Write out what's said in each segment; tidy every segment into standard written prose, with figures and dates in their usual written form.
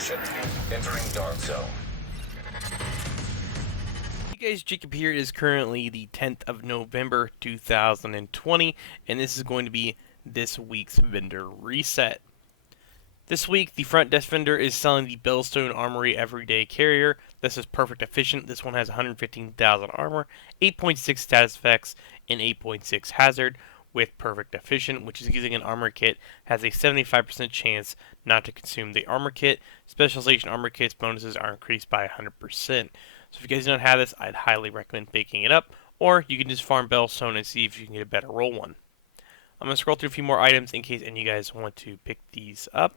Caution. Entering dark zone. Hey guys, Jacob here. It is currently the 10th of November 2020, and this is going to be this week's vendor reset. This week, the front desk vendor is selling the Bellstone Armory Everyday Carrier. This is perfect efficient. This one has 115,000 armor, 8.6 status effects, and 8.6 hazard with perfect efficient, which is using an armor kit, has a 75% chance not to consume the armor kit. Specialization armor kits bonuses are increased by 100%. So if you guys don't have this, I'd highly recommend picking it up, or you can just farm Bellstone and see if you can get a better roll one. I'm going to scroll through a few more items in case any of you guys want to pick these up.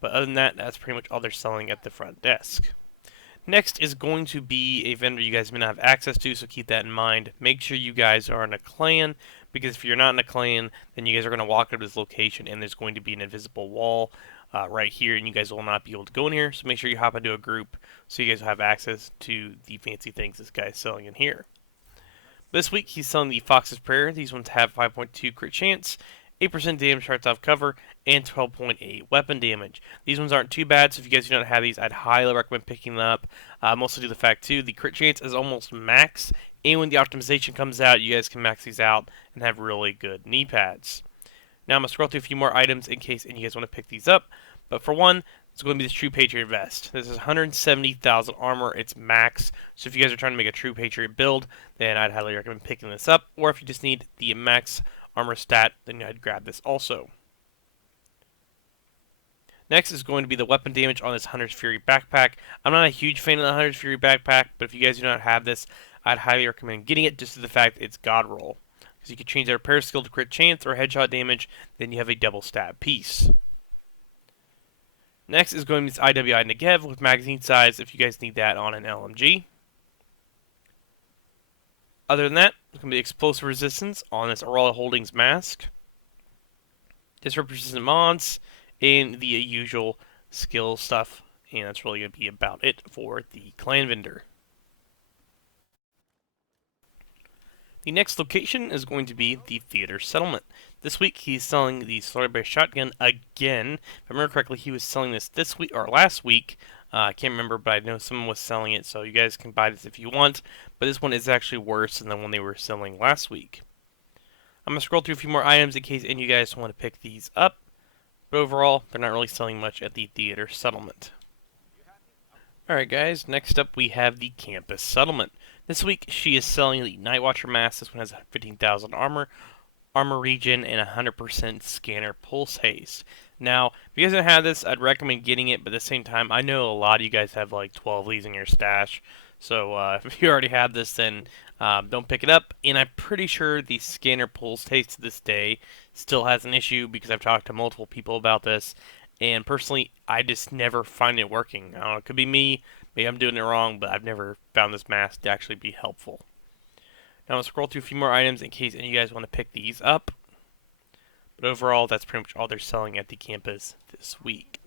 But other than that, that's pretty much all they're selling at the front desk. Next is going to be a vendor you guys may not have access to, so keep that in mind. Make sure you guys are in a clan, because if you're not in a clan, then you guys are going to walk up to this location and there's going to be an invisible wall right here, and you guys will not be able to go in here. So make sure you hop into a group so you guys will have access to the fancy things this guy's selling in here. This week he's selling the Fox's Prayer. These ones have 5.2 crit chance, 8% damage starts off cover, and 12.8 weapon damage. These ones aren't too bad, so if you guys do not have these, I'd highly recommend picking them up. Mostly due to the fact, too, the crit chance is almost max, and when the optimization comes out, you guys can max these out and have really good knee pads. Now I'm going to scroll through a few more items in case any of you guys want to pick these up. But for one, it's going to be this True Patriot vest. This is 170,000 armor. It's max. So if you guys are trying to make a True Patriot build, then I'd highly recommend picking this up. Or if you just need the max armor stat, then I'd grab this also. Next is going to be the weapon damage on this Hunter's Fury backpack. I'm not a huge fan of the Hunter's Fury backpack, but if you guys do not have this, I'd highly recommend getting it just to the fact that it's God roll. Because you can change their repair skill to crit chance or headshot damage, then you have a double stab piece. Next is going to be this IWI Negev with magazine size if you guys need that on an LMG. Other than that, it's going to be explosive resistance on this Aurora Holdings mask. Disrupt resistant mods, and the usual skill stuff. And that's really going to be about it for the clan vendor. The next location is going to be the Theater Settlement. This week he's selling the Slaughter Bear Shotgun again. If I remember correctly, he was selling this week or last week. I can't remember, but I know someone was selling it, so you guys can buy this if you want. But this one is actually worse than the one they were selling last week. I'm going to scroll through a few more items in case any of you guys want to pick these up. But overall, they're not really selling much at the Theater Settlement. Alright guys, next up we have the Campus Settlement. This week she is selling the Nightwatcher mask. This one has 15,000 armor regen, and 100% scanner pulse haste. Now, if you guys don't have this, I'd recommend getting it, but at the same time, I know a lot of you guys have like 12 of these in your stash. So if you already have this, then don't pick it up. And I'm pretty sure the scanner pulse haste to this day still has an issue because I've talked to multiple people about this. And personally, I just never find it working. I don't know, it could be me, maybe I'm doing it wrong, but I've never found this mask to actually be helpful. Now I'm going to scroll through a few more items in case any of you guys want to pick these up. But overall, that's pretty much all they're selling at the campus this week.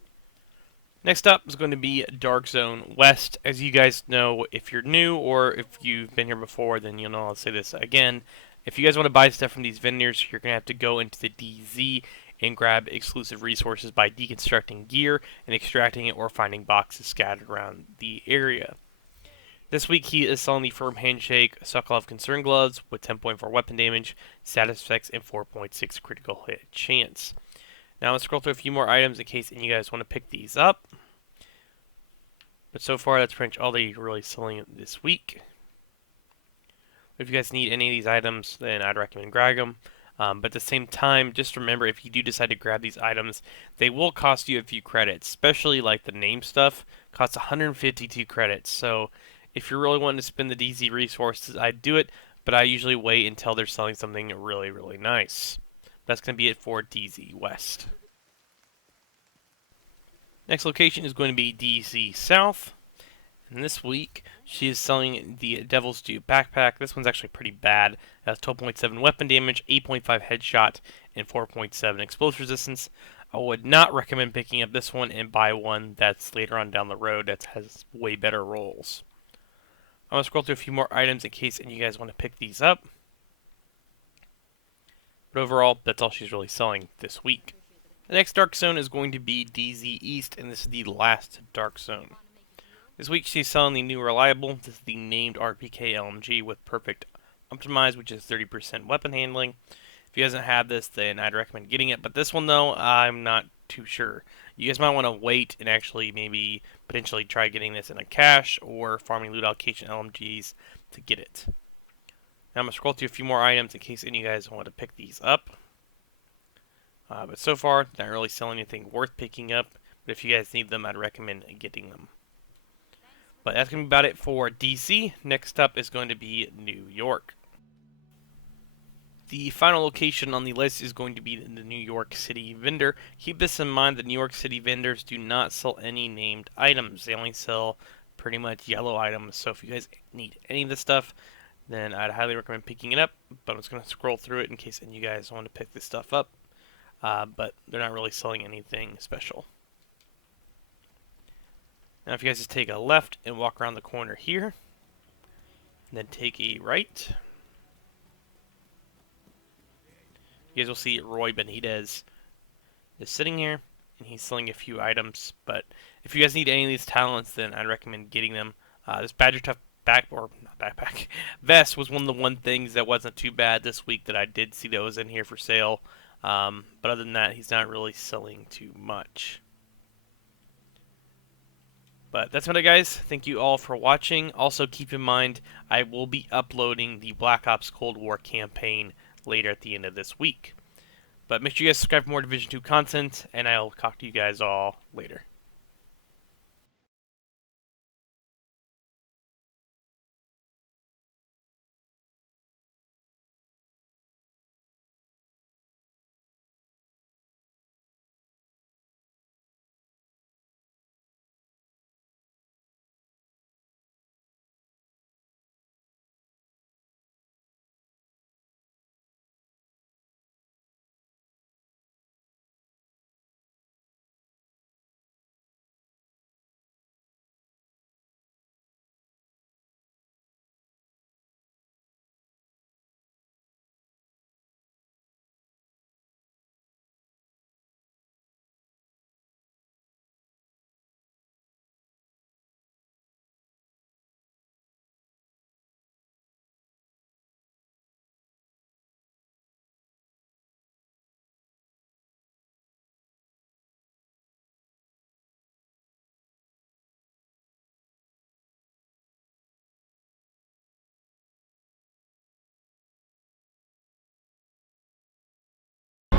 Next up is going to be Dark Zone West. As you guys know, if you're new or if you've been here before, then you'll know I'll say this again. If you guys want to buy stuff from these vendors, you're going to have to go into the DZ and grab exclusive resources by deconstructing gear and extracting it or finding boxes scattered around the area. This week he is selling the Firm Handshake Sokolov Concern Gloves with 10.4 weapon damage, status effects, and 4.6 critical hit chance. Now let's scroll through a few more items in case any of you guys want to pick these up. But so far that's pretty much all they're really selling this week. If you guys need any of these items, then I'd recommend grab them. But at the same time, just remember, if you do decide to grab these items, they will cost you a few credits, especially like the name stuff costs 152 credits. So if you're really wanting to spend the DZ resources, I'd do it, but I usually wait until they're selling something really, really nice. That's going to be it for DZ West. Next location is going to be DZ South. And this week, she is selling the Devil's Due backpack. This one's actually pretty bad. It has 12.7 weapon damage, 8.5 headshot, and 4.7 explosive resistance. I would not recommend picking up this one and buy one that's later on down the road that has way better rolls. I'm going to scroll through a few more items in case any of you guys want to pick these up. But overall, that's all she's really selling this week. The next dark zone is going to be DZ East, and this is the last dark zone. This week she's selling the new Reliable. This is the named RPK LMG with perfect optimized, which is 30% weapon handling. If you guys don't have this, then I'd recommend getting it. But this one, though, I'm not too sure. You guys might want to wait and actually maybe potentially try getting this in a cache or farming loot allocation LMGs to get it. Now I'm going to scroll through a few more items in case any of you guys want to pick these up. But so far, not really selling anything worth picking up. But if you guys need them, I'd recommend getting them. But that's going to be about it for DC. Next up is going to be New York. The final location on the list is going to be the New York City Vendor. Keep this in mind, the New York City vendors do not sell any named items. They only sell pretty much yellow items. So if you guys need any of this stuff, then I'd highly recommend picking it up. But I'm just going to scroll through it in case any of you guys want to pick this stuff up. But they're not really selling anything special. Now if you guys just take a left and walk around the corner here, and then take a right, you guys will see Roy Benitez is sitting here, and he's selling a few items. But if you guys need any of these talents, then I'd recommend getting them. This Badger Tough vest was one of the things that wasn't too bad this week that I did see that was in here for sale. But other than that, he's not really selling too much. But that's about it, guys. Thank you all for watching. Also, keep in mind, I will be uploading the Black Ops Cold War campaign later at the end of this week. But make sure you guys subscribe for more Division 2 content, and I'll talk to you guys all later.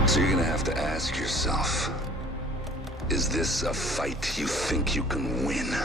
So you're gonna have to ask yourself, is this a fight you think you can win?